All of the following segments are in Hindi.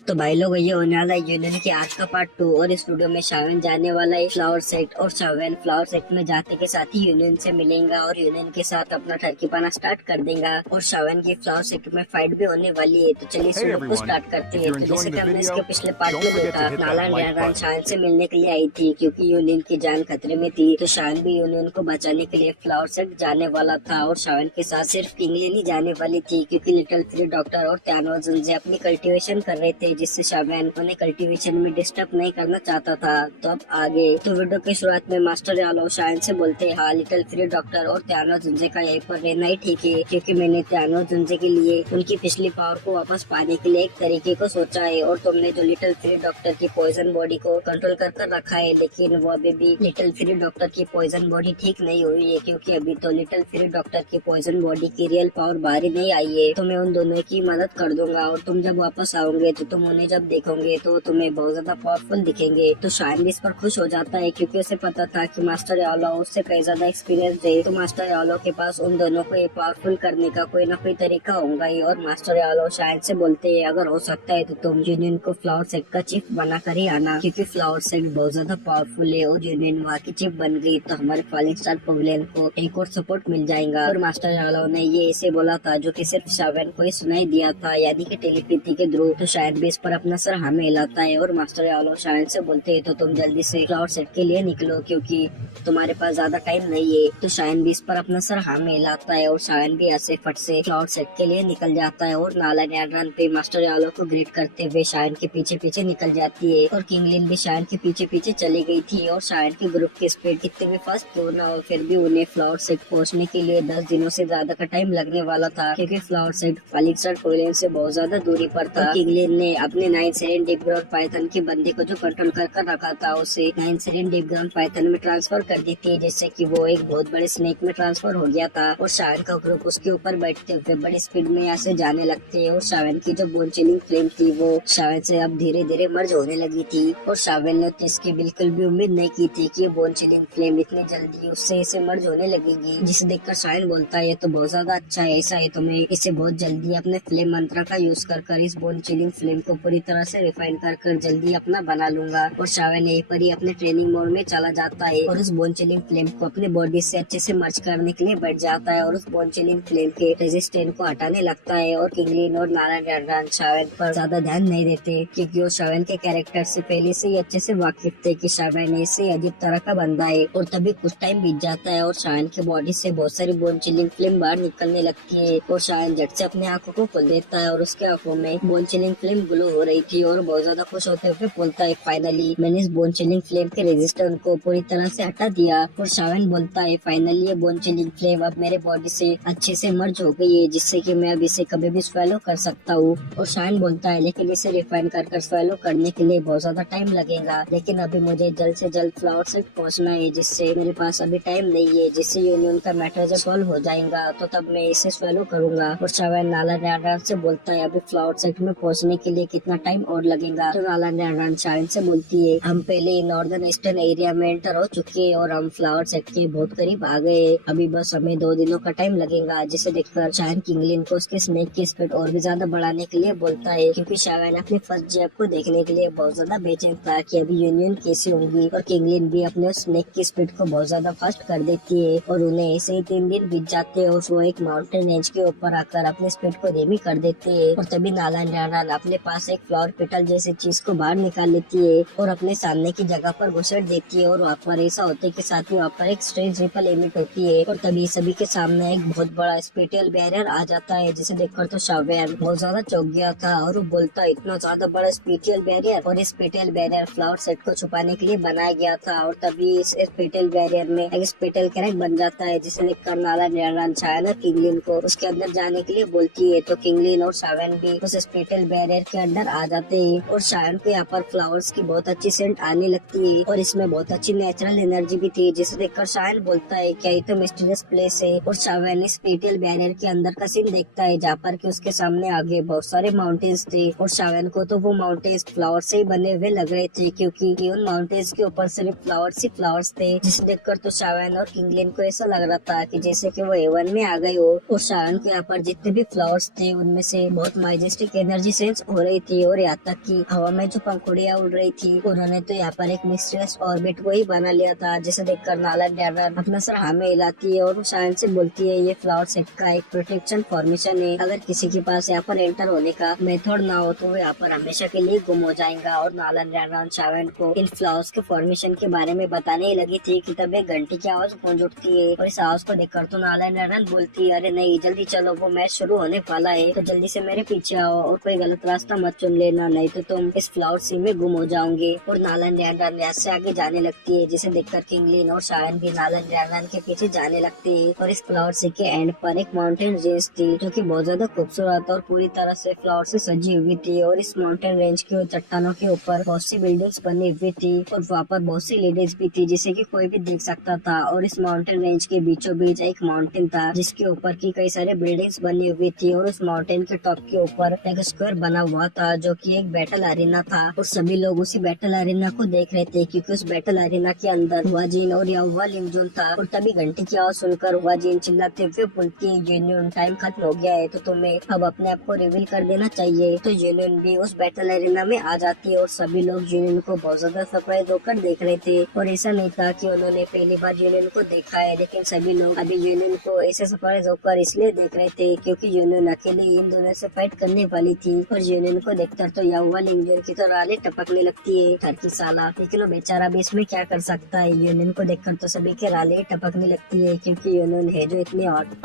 तो भाई लोग ये होने वाला है यूनियन की आर्ट का पार्ट 2। और स्टूडियो में शावन जाने वाला है फ्लावर सेट, और शावन फ्लावर सेट में जाते के साथ ही यूनियन से मिलेगा और यूनियन के साथ अपना ठरकीपना स्टार्ट कर देगा। और शावन की फ्लावर सेट में फाइट भी होने वाली है। तो चलिए Hey स्टूडियो को everyone, स्टार्ट करते if हैं। you're तो जैसे enjoying कि the हमने इसके video, पिछले पार्ट don't में forget to देखा, hit that नाला like नारायण button. शान से मिलने के लिए आई थी क्योंकि यूनियन की जान खतरे में थी। तो शान भी यूनियन को बचाने के लिए फ्लावर सेट जाने वाला था और शावन के साथ सिर्फ इंग्लैंड ही जाने वाली थी क्योंकि लिटिल फ्री डॉक्टर और त्यानवा जुनजे अपनी कल्टीवेशन कर रहे थे, जिससे शावन उन्हें कल्टीवेशन में डिस्टर्ब नहीं करना चाहता था। तो अब आगे तो वीडियो की शुरुआत में मास्टर यालो शायन से बोलते हैं, हाँ लिटिल फ्री डॉक्टर और त्यानो जुंजे का यहीं पर रहना ही ठीक है क्योंकि मैंने त्यानो जुंजे के लिए उनकी पिछली पावर को वापस पाने के लिए एक तरीके को सोचा है। और तुमने जो लिटिल फ्री डॉक्टर की पॉइजन बॉडी को कंट्रोल कर रखा है, लेकिन वो अभी भी लिटिल फ्री डॉक्टर की पॉइजन बॉडी ठीक नहीं हुई है क्योंकि अभी तो लिटिल फ्री डॉक्टर की पॉइजन बॉडी की रियल पावर बाहर ही नहीं आई है। तो मैं उन दोनों की मदद कर दूंगा और तुम जब वापस आओगे तो तुम उन्हें जब देखोगे तो तुम्हें बहुत ज्यादा पावरफुल दिखेंगे। तो शायन भी इस पर खुश हो जाता है क्योंकि उसे पता था कि मास्टर यालो उससे कई ज्यादा एक्सपीरियंस है। तो मास्टर यालो के पास उन दोनों को पावरफुल करने का कोई ना कोई तरीका होगा ही। और मास्टर यालो शायन से बोलते हैं, अगर हो सकता है तो तुम यूनियन को फ्लावर सेट का चीफ बना कर ही आना क्योंकि फ्लावर सेट बहुत ज्यादा पावरफुल है और यूनियन वहाँ की चीफ बन गई तो हमारे फॉलिंग स्टार पवेलियन को एक और सपोर्ट मिल जाएगा। और मास्टर यालो ने ये ऐसे बोला था जो कि सिर्फ शावन को ही सुनाई दिया था, यानी कि टेलीपैथी के थ्रू। तो शायद भी इस पर अपना सर हमें हिलाता है और मास्टर यालो शायन से बोलते हैं, तो तुम जल्दी से फ्लावर सेट के लिए निकलो क्योंकि तुम्हारे पास ज्यादा टाइम नहीं है। तो शायन भी इस पर अपना सर हमें हिलाता है और शायन भी ऐसे फट से फ्लावर सेट के लिए निकल जाता है। और नाला रन पे मास्टर यालो को ग्रीट करते हुए शायन के पीछे पीछे निकल जाती है और किंगलिन भी शायन के पीछे पीछे चली गई थी। और शायन के ग्रुप की स्पीड कितने भी फास्ट क्यों ना हो, फिर भी उन्हें फ्लावर सेट पहुंचने के लिए 10 दिनों से ज्यादा का टाइम लगने वाला था क्योंकि फ्लावर सेट फालिक्सर पवेलियन से बहुत ज्यादा दूरी पर था। किंगलिन ने अपने 9 सेरेन डीप ग्राउंड पाइथन के बंदे को जो कंट्रोल कर रखा था उसे 9 सेरेन डीप ग्राउंड पाइथन में ट्रांसफर कर दी थी, जिससे कि वो एक बहुत बड़े स्नेक में ट्रांसफर हो गया था। और शावन का ग्रुप उसके ऊपर बैठते हुए बड़ी स्पीड में यहाँ से जाने लगते हैं। और शावन की जो बोन चिलिंग फ्लेम थी वो शावन से अब धीरे धीरे मर्ज होने लगी थी। और शावन ने तो इसकी बिल्कुल भी उम्मीद नहीं की थी कि ये बोन चिलिंग फ्लेम इतनी जल्दी उससे इसे मर्ज होने लगेगी, जिसे देखकर शावन बोलता है, ये तो बहुत ज्यादा अच्छा है, ऐसा है तो मैं इसे बहुत जल्दी अपने फ्लेम मंत्र का यूज कर इस बोन चिलिंग फ्लेम को पूरी तरह से रिफाइन कर जल्दी अपना बना लूंगा। और शावन यहीं पर ही अपने ट्रेनिंग मोड में चला जाता है और उस बोन चिलिंग फ्लेम को अपने बॉडी से अच्छे से मर्ज करने के लिए बैठ जाता है और उस बोन चिलिंग फ्लेम के रेजिस्टेंस को हटाने लगता है। और किंगलिन और नारायण शावन पर ज्यादा ध्यान नहीं देते क्योंकि वो शावन के कैरेक्टर से पहले से ही अच्छे से वाकिफ थे कि शावन ऐसे अजीब तरह का बंदा है। और तभी कुछ टाइम बीत जाता है और शावन की बॉडी से बहुत सारी बोन चिलिंग फ्लेम बाहर निकलने लगती है और शावन झट से अपने आंखों को खोल देता है और उसके आंखों में बोन चिलिंग फ्लेम ग्लो हो रही थी और बहुत ज्यादा खुश होते हुए बोलता है, फाइनली मैंने इस बोन चिलिंग फ्लेम के रेजिस्टेंस को पूरी तरह से हटा दिया। और शावन बोलता है, फाइनली ये बोन चिलिंग फ्लेम अब मेरे बॉडी से अच्छे से मर्ज हो गई है, जिससे कि मैं अब इसे कभी भी स्वेलो कर सकता हूँ। और शावन बोलता है, लेकिन इसे रिफाइन कर स्वेलो करने के लिए बहुत ज्यादा टाइम लगेगा, लेकिन अभी मुझे जल्द से जल्द फ्लावर सेट पहुँचना है, जिससे मेरे पास अभी टाइम नहीं है, जिससे यूनियन का मैटर जब सॉल्व हो जाएगा तो तब मैं इसे स्वेलो करूंगा। और शावन नाला से बोलता है, अभी फ्लावर सेट में पहुँचने के लिए कितना टाइम और लगेगा। तो नाला शावन से बोलती है, हम पहले नॉर्दर्न ईस्टर्न एरिया में एंटर हो चुके हैं और हम फ्लावर सेट के बहुत करीब आ गए, अभी बस हमें 2 दिनों का टाइम लगेगा। जिसे देखकर शायन किंगलिन को उसके स्नेक की स्पीड और भी ज्यादा बढ़ाने के लिए बोलता है क्योंकि शावन अपने फर्स्ट जैब को देखने के लिए बहुत ज्यादा बेचैन था कि अभी यूनियन कैसे होंगी। और किंगलिन भी अपने स्नेक की स्पीड को बहुत ज्यादा फास्ट कर देती है और उन्हें ऐसे ही 3 दिन बीत जाते हैं और वो एक माउंटेन रेंज के ऊपर आकर अपने स्पीड को धीमी कर देते हैं। और तभी नाला अपने पास एक फ्लावर पेटल जैसी चीज को बाहर निकाल लेती है और अपने सामने की जगह पर घुसेड़ देती है और वहाँ पर ऐसा होते के साथ ही वहाँ पर एक स्ट्रेंज रिपल एमिट होती है और तभी सभी के सामने एक बहुत बड़ा स्पेटियल बैरियर आ जाता है, जिसे देखकर तो शावन बहुत ज्यादा चौंक गया था और वो बोलता, इतना ज्यादा बड़ा स्पेटियल बैरियर। और इस स्पेटियल बैरियर फ्लावर सेट को छुपाने के लिए बनाया गया था और तभी इस स्पेटियल बैरियर में एक स्पेटियल कैरेक्ट बन जाता है, जिसे देखकर नाला शायन किंगलिन को उसके अंदर जाने के लिए बोलती है। तो किंगलिन और शावन भी उस स्पेटियल बैरियर के अंदर आ जाते हैं और शावन को यहाँ पर फ्लावर्स की बहुत अच्छी सेंट आने लगती है और इसमें बहुत अच्छी नेचुरल एनर्जी भी थी, जिसे देखकर शावन बोलता है, क्या ये तो मिस्टीरियस प्लेस है। और शावन इस स्पेटियल बैरियर के अंदर का सीन देखता है जहाँ पर कि उसके सामने आगे बहुत सारे माउंटेन्स थे और शावन को तो वो माउंटेन्स फ्लावर से ही बने हुए लग रहे थे क्योंकि उन माउंटेन्स के ऊपर सिर्फ फ्लावर्स ही फ्लावर्स थे, जिसे देखकर तो शावन और किंगलिन को ऐसा लग रहा था कि जैसे कि वो हेवन में आ गए हो। और शावन के यहाँ पर जितने भी फ्लावर्स थे उनमें से बहुत मैजेस्टिक एनर्जी सेंस हो रही थी और यहाँ तक कि हवा में जो पंखुड़ियाँ उड़ रही थी उन्होंने तो यहाँ पर एक मिस्टीरियस ऑर्बिट को ही बना लिया था, जिसे देखकर नाला डैरन अपना सर हमें हिलाती है और शायन से बोलती है ये फ्लावर सेक्ट का एक प्रोटेक्शन फॉर्मेशन है। अगर किसी के पास यहाँ पर एंटर होने का मेथड ना हो तो वो यहाँ पर हमेशा के लिए गुम हो जाएगा। और नाला डैरन शायन को इन फ्लावर्स के फॉर्मेशन के बारे में बताने ही लगी थी कि तब एक घंटी की आवाज गूंज उठती है और इस आवाज को देखकर तो नाला डैरन बोलती है अरे नहीं जल्दी चलो, वो मैच शुरू होने वाला है, तो जल्दी से मेरे पीछे आओ और कोई गलत रास्ता मत चुन लेना, नहीं तो तुम इस फ्लावर सी में गुम हो जाओगे। और नालन डैरन से आगे जाने लगती है, जिसे देखकर किंगलिन और शायन भी नालन डैरन के पीछे जाने लगती है। और इस फ्लावर सी के एंड पर एक माउंटेन रेंज थी जो कि बहुत ज्यादा खूबसूरत और पूरी तरह से फ्लावर से सजी हुई थी। और इस माउंटेन रेंज के चट्टानों के ऊपर बहुत सी बिल्डिंग्स बनी हुई थी और वहाँ पर बहुत सी लेडीज भी थी जिसे कि कोई भी देख सकता था। और इस माउंटेन रेंज के बीचों बीच एक माउंटेन था जिसके ऊपर की कई सारे बिल्डिंग्स बनी हुई थी। और उस माउंटेन के टॉप के ऊपर एक स्क्वायर बना हुआ था जो कि एक बैटल अरीना था और सभी लोग उसी बैटल अरीना को देख रहे थे क्योंकि उस बैटल अरीना के अंदर हुआजिन और याहुआ लिंगजुन था। और तभी घंटी की आवाज सुनकर हुआजिन चिल्लाते हुए बोलती है यूनियन टाइम खत्म हो गया है तो तुम्हें अब अपने आप को रिवील कर देना चाहिए। तो यूनियन भी उस बैटल अरीना में आ जाती है और सभी लोग यूनियन को बहुत ज्यादा सरप्राइज होकर देख रहे थे। और ऐसा नहीं था कि उन्होंने पहली बार यूनियन को देखा है, लेकिन सभी लोग अभी यूनियन को ऐसे सरप्राइज होकर इसलिए देख रहे थे क्योंकि यूनियन अकेले इन दोनों से फाइट करने वाली थी। और यूनियन को देखकर तो याहुआ लिंगजुन की तो रालें टपकने लगती है, ठरकी साला, लेकिन वो बेचारा भी इसमें क्या कर सकता है। यूनियन को देखकर तो सभी के रालें टपकने लगती है क्योंकि यूनियन है जो इतनी हॉट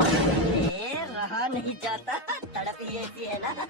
रहा नहीं जाता, तड़प ही ऐसी है ना।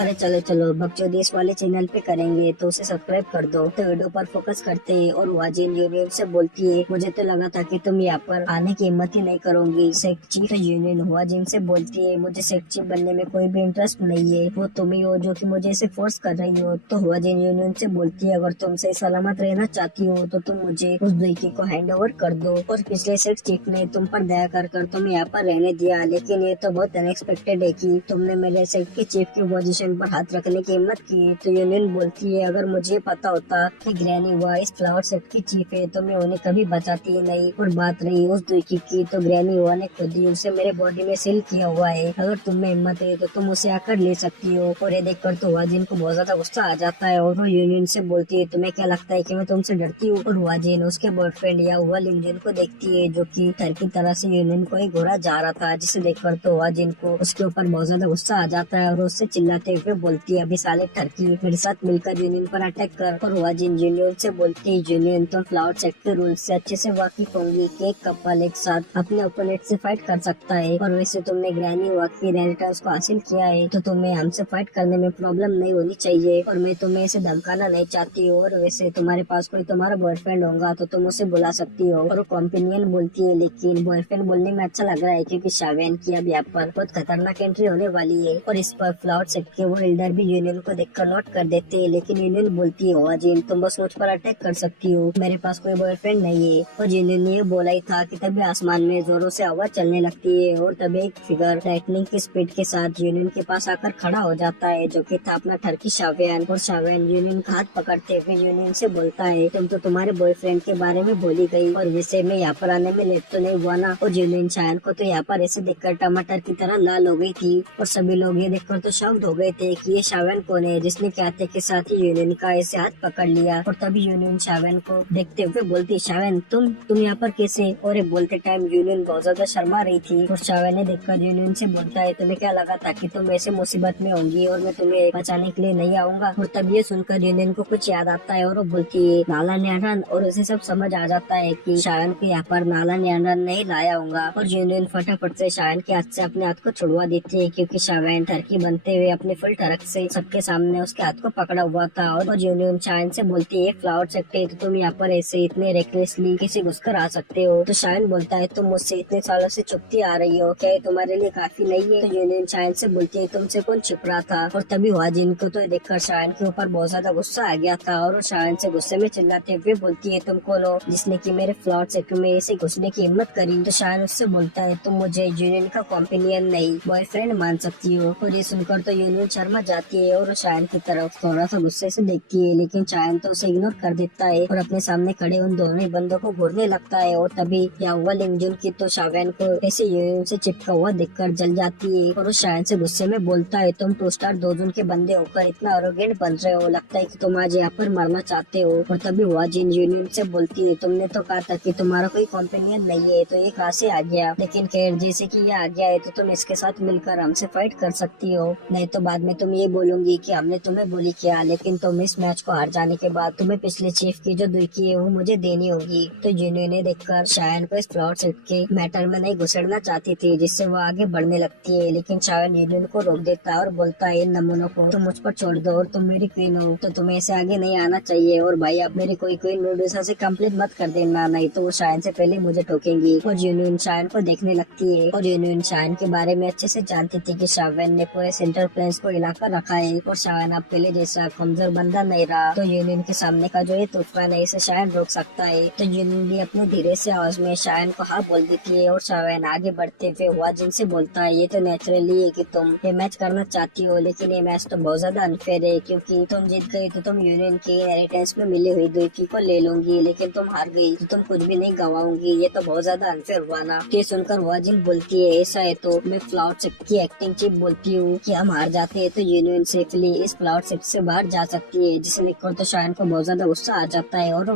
अरे चलो चलो बकचोदी इस वाले चैनल पे करेंगे तो उसे सब्सक्राइब कर दो। तो वीडियो पर फोकस करते हैं और हुआजिन यूनियन से बोलती है मुझे तो लगा था कि तुम यहाँ पर आने की हिम्मत ही नहीं करोगी। सेक्ट चीफ यूनियन हुआजिन से बोलती है मुझे सेक्ट चीफ बनने में कोई भी इंटरेस्ट नहीं है, वो तुम ही हो जो कि मुझे इसे फोर्स कर रही हो। तो हुआजिन यूनियन से बोलती है अगर तुम सही सलामत रहना चाहती हो तो तुम मुझे उस दुईकी को हैंड ओवर कर दो। और पिछले सेक्ट चीफ ने तुम पर दया कर तुम यहाँ पर रहने दिया, लेकिन ये तो बहुत अनएक्सपेक्टेड है कि तुमने मेरे सेक्ट के चीफ की पोजीशन पर हाथ रखने की हिम्मत की। तो यूनियन बोलती है अगर मुझे पता होता कि ग्रैनी हुआ इस फ्लावर सेक्ट की चीफ है तो मैं उन्हें कभी बचाती ही नहीं। और बात रही उस दुईकी की तो ग्रैनी हुआ ने खुद ही उसे मेरे बॉडी में सील किया हुआ है, अगर तुम में हिम्मत है तो तुम उसे आकर ले सकती हो। और ये देखकर तो हुआजिन को बहुत ज्यादा गुस्सा आ जाता है और वो यूनियन से बोलती है तुम्हें क्या लगता है कि मैं तुमसे डरती हूँ। और हुआजिन उसके बॉयफ्रेंड याहुआ लिंगजुन को देखती है जो कि ठर की तरह से यूनियन को ही घोड़ा जा रहा था, जिसे देखकर तो हुआजिन को उसके ऊपर बहुत ज्यादा गुस्सा आ जाता है और उससे चिल्लाते हुए बोलती है अभी साले ठरकी मेरे साथ मिलकर यूनियन पर अटैक कर। और हुआजिन यूनियन से बोलती है यूनियन तुम फ्लावर सेक्ट के रूल से अच्छे से वाकिफ होंगी कि एक कपल एक साथ अपने ओपोनेंट से फाइट कर सकता है और वैसे तुमने ग्रैनी हुआ की इनहेरिटेंस को हासिल किया है तो तुम्हें हमसे फाइट करने में प्रॉब्लम नहीं होनी चाहिए और मैं तुम्हें इसे धमकाना नहीं चाहती हूँ। और वैसे तुम्हारे पास कोई तुम्हारा बॉयफ्रेंड होगा तो तुम उसे बुला सकती हो। और कॉम्पिनियन बोलती है लेकिन बॉयफ्रेंड बोलने में अच्छा लग रहा है क्योंकि शावेन की अब यहाँ पर बहुत खतरनाक एंट्री होने वाली है। और इस पर फ्लावर सेक्ट के वो एल्डर भी यूनियन को देखकर नोट कर देते हैं, लेकिन यूनियन बोलती है हुआजिन तुम बस मुझ पर अटैक कर सकती हो, मेरे पास कोई बॉयफ्रेंड नहीं है। और यूनियन ने ये बोला ही था कि तभी आसमान में जोरों से हवा चलने लगती है और तभी एक फिगर लाइटनिंग की स्पीड के साथ यूनियन के पास आकर खड़ा हो जाता है जो कि था अपना ठरकी शावेन। और शावेन यूनियन का हाथ पकड़ते हुए यूनियन से बोलता है तुम तो तुम्हारे बॉयफ्रेंड के बारे में बोली गई और वैसे में यहाँ पर आने में लेट तो नहीं हुआ ना। और यूनियन शावेन को तो यहाँ पर ऐसे देखकर टमाटर की तरह लाल हो गई थी और सभी लोग ये देखकर तो शॉक्ड हो गए थे कि ये शावेन कौन है जिसने कहते के साथ ही यूनियन का ऐसे हाथ पकड़ लिया। और तभी यूनियन शावेन को देखते हुए बोलती शावेन तुम यहाँ पर कैसे। और ये बोलते टाइम यूनियन बहुत ज्यादा शर्मा रही थी और शावेन ने देखकर यूनियन से बोलता है तुम्हें क्या लगा था कि तुम ऐसे मुसीबत में होंगी और मैं तुम्हें बचाने के लिए नहीं आऊंगा। और तब ये सुनकर यूनियन को कुछ याद आता है और वो बोलती है नाला न्यान और उसे सब समझ आ जाता है कि शावेन को यहाँ पर नाला न्यान नहीं लाया होगा। और यूनियन फटाफट से शावेन के हाथ से अपने हाथ को छुड़वा देती है क्योंकि शावेन ठरकी बनते हुए अपने फुल ठरक से सबके सामने उसके हाथ को पकड़ा हुआ था। और यूनियन शावेन से बोलती है फ्लावर सेक्ट है तो तुम यहाँ पर ऐसे इतने रेकलेसली किसी घुसकर आ सकते हो। तो शावेन बोलता है तुम मुझसे इतने सालों से चुपती आ रही हो, क्या ये तुम्हारे लिए काफी नहीं है। तो यूनियन शावेन से बोलती है तुमसे कौन छिप रहा था। और तभी हुआजिन को तो देखकर शावेन के ऊपर बहुत ज्यादा गुस्सा आ गया था और शावेन से गुस्से में चिल्लाते हुए बोलती है तुम कौन हो जिसने की मेरे फ्लावर सेक्ट में ऐसे घुसने की हिम्मत करी। तो शावेन उससे बोलता है तुम मुझे यूनियन का कॉम्पिनियन गर्लफ्रेंड नहीं बॉयफ्रेंड मान सकती हो। और ये सुनकर तो यूनियन शर्मा जाती है और शायन की तरफ थोड़ा सा गुस्से से देखती है, लेकिन शायन तो उसे इग्नोर कर देता है और अपने सामने खड़े उन दोनों ही बंदों को घूरने लगता है। और तभी याहुआ लिंगजुन की तो शायन को ऐसे यूनियन से चिपका हुआ देखकर जल जाती है और उस शायन से गुस्से में बोलता है, तुम 2 स्टार दोजन के बंदे होकर इतना अरोगेंट बन रहे हो, लगता है कि तुम आज यहाँ पर मरना चाहते हो। और तभी हुआ जिन यूनियन से बोलती है, तुमने तो कहा था कि तुम्हारा कोई कॉम्पेनियन नहीं है, तो ये कहाँ से आ गया? लेकिन खैर जैसे कि ये आ गया है तो तुम इसके साथ मिलकर हमसे फाइट कर सकती हो, नहीं तो बाद में तुम ये बोलूंगी कि हमने तुम्हें बोली किया, लेकिन तुम इस मैच को हार जाने के बाद तुम्हें पिछले चीफ की जो दुखी है वो मुझे देनी होगी। तो यूनियन ने देखकर शायन को इस फ्लॉट सेट के मैटर में नहीं घुसड़ना चाहती थी, जिससे वो आगे बढ़ने लगती है, लेकिन शायन यूनियन को रोक देता है और बोलता है, इन नमूनों को तुम मुझ पर छोड़ दो और तुम मेरी क्वीन हो तो तुम्हें ऐसे आगे नहीं आना चाहिए। और भाई आप मेरी कोई क्वीन प्रोड्यूसर से कंप्लेंट मत कर देना, नहीं तो वो शायन से पहले मुझे ठोकेंगी। और यूनियन शायन को देखने लगती है और यूनियन शायन के बारे में अच्छे से जानती थी कि शायन ने पूरे सेंट्रल प्लेन्स को हिलाकर रखा है और शायन अब पहले जैसा कमजोर बंदा नहीं रहा, तो यूनियन के सामने का जो ये तूफान है इसे शायन रोक सकता है। तो यूनियन भी अपने धीरे से आवाज में शायन को हाँ बोल देती है और शायन आगे बढ़ते हुए हुआ जिनसे बोलता है, ये तो नेचुरली है कि तुम ये मैच करना चाहती हो, लेकिन ये मैच तो बहुत ज्यादा अनफेयर है, क्योंकि तुम जीत गई तो तुम यूनियन की इनहेरिटेंस में मिली हुई दुखी को ले लूंगी, लेकिन तुम हार गई तो तुम कुछ भी नहीं गवाऊंगी, ये तो बहुत ज्यादा अनफेयर हुआ ना। ये सुनकर वाजिन बोलती है, ऐसा है तो मैं फ्लाउट सेक्ट की एक्टिंग चीफ बोलती हूँ कि हम हार जाते हैं तो यूनियन सेफली इस फ्लाउट सेक्ट से बाहर जा सकती है, जिसे देखकर तो शायन को बहुत ज्यादा गुस्सा आ जाता है और वो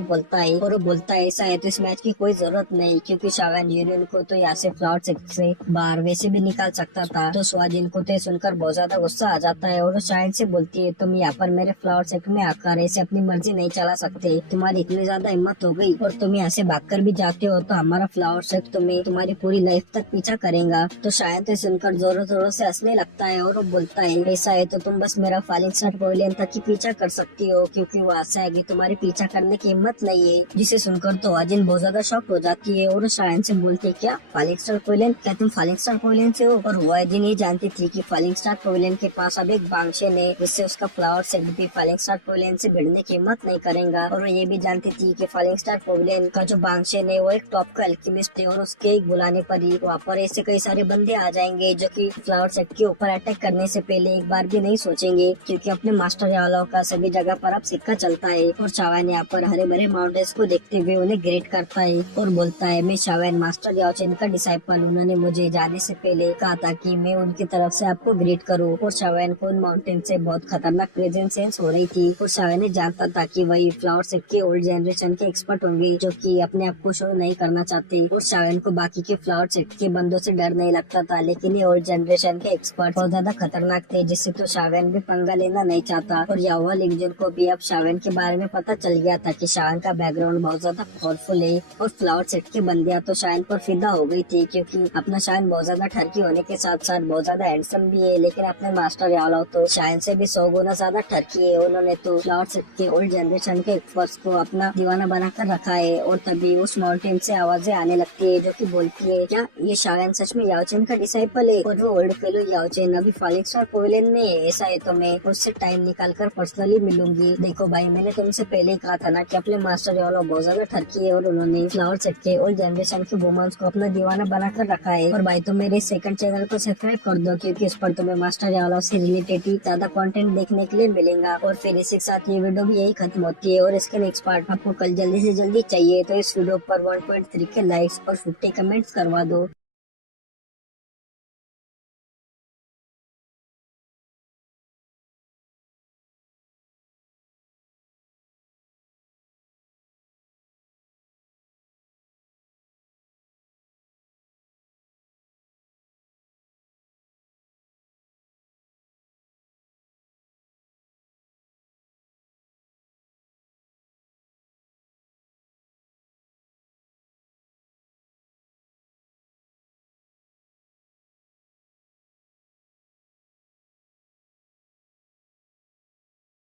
बोलता है ऐसा है तो इस मैच की कोई जरूरत नहीं, क्योंकि शायन यूनियन को तो यहाँ से फ्लाउट सेक्ट से बाहर वैसे भी निकाल सकता था। तो स्वाजिन को तो सुनकर बहुत ज्यादा गुस्सा आ जाता है और वो शायन से बोलती है, तुम यहाँ पर मेरे फ्लाउट सेक्ट में आकर ऐसे अपनी मर्जी नहीं चला सकते, तुम्हारी इतनी ज्यादा हिम्मत हो गई और तुम यहाँ से भागकर भी जाते हो तो हमारा फ्लाउट सेक्ट तुम्हें तुम्हारी पूरी लाइफ तक पीछा करेगा। तो शायन तो सुनकर जोरों जोरों से हंसने लगता है और वो बोलता है, ऐसा है तो तुम बस मेरा फॉलिंग स्टार पवेलियन तक ही पीछा कर सकती हो, क्योंकि वो आशा है कि तुम्हारी पीछा करने की हिम्मत नहीं है। जिसे सुनकर तो वाजिन बहुत ज्यादा शॉक हो जाती है और शायन से बोलती है, क्या फॉलिंग स्टार पवेलियन, क्या तुम फॉलिंग स्टार पवेलियन से हो? और वाजिन ये जानती थी कि फॉलिंग स्टार पवेलियन के पास अब एक बांगशेन है, जिससे उसका फ्लावर सेट भी फॉलिंग स्टार पवेलियन से भिड़ने की हिम्मत नहीं करेगा। और वो ये भी जानती थी कि फॉलिंग स्टार पवेलियन का जो बांगशेन है वो एक टॉप का अल्केमिस्ट है और उसके एक बुलाने पर ही वहाँ पर ऐसे कई सारे बंदे आ जाएंगे जो कि फ्लावर सेट के ऊपर अटैक करने से पहले एक बार भी नहीं सोचेंगे, क्योंकि अपने मास्टर यालों का सभी जगह पर अब सिक्का चलता है। और शायन यहाँ पर हरे भरे माउंटेन्स को देखते हुए उन्हें ग्रेट करता है और बोलता है, मैं शायन मास्टर याओचेन का डिसाइपल, उन्होंने मुझे जाने से पहले कहा था कि मैं उनकी तरफ से आपको ग्रेट करूँ। और शायन को उन माउंटेन से बहुत खतरनाक प्रेजेंस सेंस हो रही थी और शायन ने जानता था कि वही फ्लावर सेट के ओल्ड जनरेशन के एक्सपर्ट होंगे जो कि अपने आप को शो नहीं करना चाहते। और शायन को बाकी के फ्लावर सेट के बंदों से डर नहीं लगता था, लेकिन ये ओल्ड जनरेशन के एक्सपर्ट बहुत ज्यादा खतरनाक थे, जिससे तो शायन भी पंगा लेना नहीं चाहता। और याहुआ लिंगजुन को भी अब शायन के बारे में पता चल गया था कि शायन का बैकग्राउंड बहुत ज्यादा पावरफुल है और फ्लावर सेट की बंदियां तो शायन पर फिदा हो गई थी, क्योंकि अपना शायन बहुत ज्यादा ठरकी होने के साथ साथ बहुत ज्यादा हैंडसम भी है, लेकिन अपने मास्टर यालो तो शायन से भी 100 गुना ज्यादा ठरकी है। उन्होंने तो फ्लावर सेट के ओल्ड जनरेशन के एक्सपर्ट्स को अपना दीवाना बनाकर रखा है। और तभी उस माउंटेन से आवाजें आने लगती है जो कि बोलती है, क्या ये शायन सच में याओचेन का डिसाइपल है? और वो ओल्ड फेलो याओचेन अभी फॉलिंग स्टार पवेलियन में है, ऐसा है तो मैं उससे टाइम निकाल कर पर्सनली मिलूंगी। देखो भाई, मैंने तुमसे पहले ही कहा था ना कि अपने मास्टर यालो बहुत ज्यादा ठरकी है और उन्होंने फ्लावर सेट के ओल्ड जनरेशन के वुमेन्स को अपना दीवाना बनाकर रखा है। और भाई तुम मेरे सेकंड चैनल को सब्सक्राइब कर दो, क्योंकि इस पर तुम्हें मास्टर यालो से रिलेटेड ज्यादा कंटेंट देखने के लिए मिलेगा। और फिर इसी के साथ ये वीडियो भी यही खत्म होती है और इसके नेक्स्ट पार्ट आपको कल जल्दी से जल्दी चाहिए, तो इस वीडियो पर 1.3 के लाइक्स और 50 कमेंट्स करवा दो।